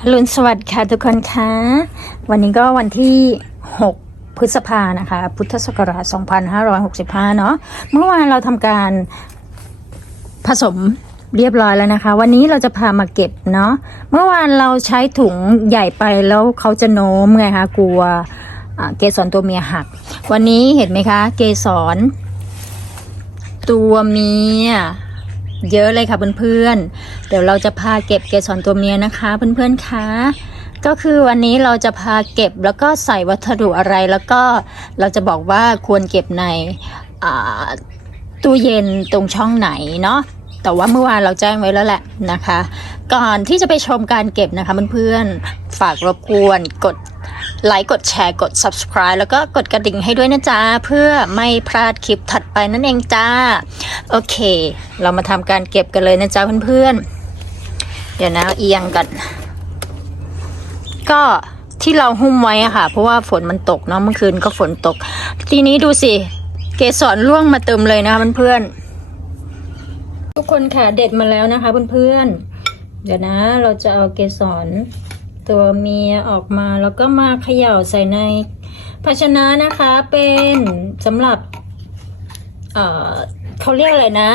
อรุณสวัสดิ์ค่ะทุกคนคะ วันนี้ก็วันที่ 6 พฤษภานะคะ พุทธศักราช 2565 เนาะเมื่อวานเราทำการผสมเรียบร้อยแล้วนะคะ วันนี้เราจะพามาเก็บเนาะเมื่อวานเราใช้ถุงใหญ่ไปแล้วเขาจะโน้มไงคะกลัวเกสรตัวเมียหัก วันนี้เห็นไหมคะ เกสรตัวเมีย เยอะเลยค่ะเพื่อนๆ เดี๋ยวเราจะพาเก็บเกสรตัวเมียนะคะ เพื่อนๆคะก็คือวันนี้เราจะพาเก็บแล้วก็ใส่วัสดุอะไรแล้วก็เราจะบอกว่าควรเก็บในตู้เย็นตรงช่องไหนเนาะแต่ว่าเมื่อวานเราแจ้งไว้แล้วแหละนะคะ ก่อนที่จะไปชมการเก็บนะคะเพื่อนๆฝากรบกวนกด ไลค์กดแชร์กด subscribe แล้วก็กดกระดิ่งให้ด้วยนะจ๊ะ เพื่อไม่พลาดคลิปถัดไปนั่นเองจ้า โอเค เรามาทำการเก็บกันเลยนะจ๊ะเพื่อนๆ เดี๋ยวนะเอียงกัน ก็ที่เราหุ้มไว้อะค่ะ เพราะว่าฝนมันตกเนาะเมื่อคืนก็ฝนตก ทีนี้ดูสิ เกสรร่วงมาเติมเลยนะคะเพื่อนๆทุกคนค่ะเด็ดมาแล้วนะคะเพื่อนๆเดี๋ยวนะ เราจะเอาเกสร ตัวเมียออกมาแล้วก็มาเขย่าใส่ในภาชนะนะคะเป็นสำหรับเอ่อเขาเรียกอะไรนะ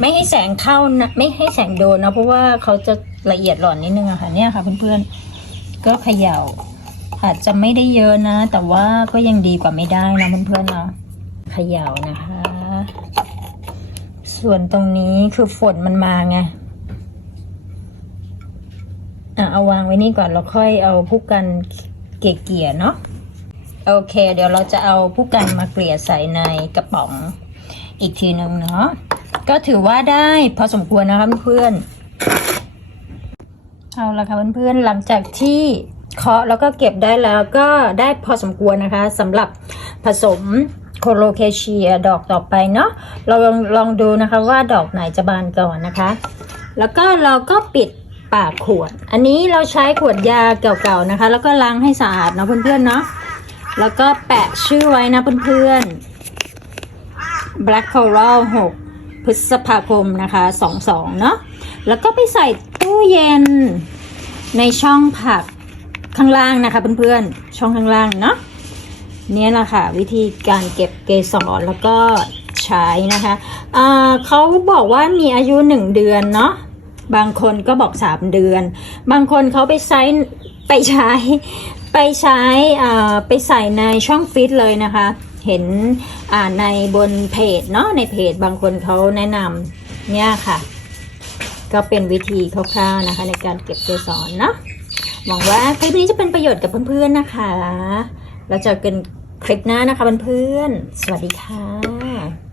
ไม่ให้แสงเข้านะไม่ให้แสงโดนนะเพราะว่าเขาจะละเอียดหล่อนนิดนึงอะค่ะเนี่ยค่ะเพื่อนๆก็เขย่าอาจจะไม่ได้เยอะนะ แต่ว่าก็ยังดีกว่าไม่ได้นะเพื่อนๆเนาะเขย่านะคะ ส่วนตรงนี้คือฝนมันมาไง เอาวางไว้นี่ก่อนแล้วค่อยเอาผู้กันเกลี่ยเนาะโอเค เดี๋ยวเราจะเอาผู้กันมาเกลี่ยใส่ในกระป๋องอีกทีหนึ่งเนาะก็ถือว่าได้พอสมควรนะคะเพื่อนเอาละค่ะเพื่อนๆหลังจากที่เคาะแล้วก็เก็บได้แล้วก็ได้พอสมควรนะคะสำหรับผสมโคโลเคเชียดอกต่อไปเนาะเราลองลองดูนะคะว่าดอกไหนจะบานก่อนนะคะ แล้วก็เราก็ปิด ปากขวด อันนี้เราใช้ขวดยาเก่าๆนะคะ แล้วก็ล้างให้สะอาดนะเพื่อนๆเนาะแล้วก็แปะชื่อไว้นะเพื่อนๆ Black Coral 6 พฤษภาคมนะคะ 22 เนาะแล้วก็ไปใส่ตู้เย็นในช่องผักข้างล่างนะคะเพื่อนๆ ช่องข้างล่างเนาะเนี่ยแหละค่ะ วิธีการเก็บเกสรแล้วก็ใช้นะคะอ่าเขาบอกว่ามีอายุ 1 เดือนเนาะ บางคนก็บอก3เดือน บางคนเขาไปใช้ไปใช้ไปใช้อ่าไปใส่ในช่องฟิตเลยนะคะ เห็นอ่าในบนเพจเนาะในเพจบางคนเขาแนะนำเนี่ยค่ะ ก็เป็นวิธีคร่าวๆนะคะ ในการเก็บเกสรเนาะหวังว่าคลิปนี้จะเป็นประโยชน์กับเพื่อนๆนะคะ แล้วเจอกันคลิปหน้านะคะเพื่อนๆสวัสดีค่ะ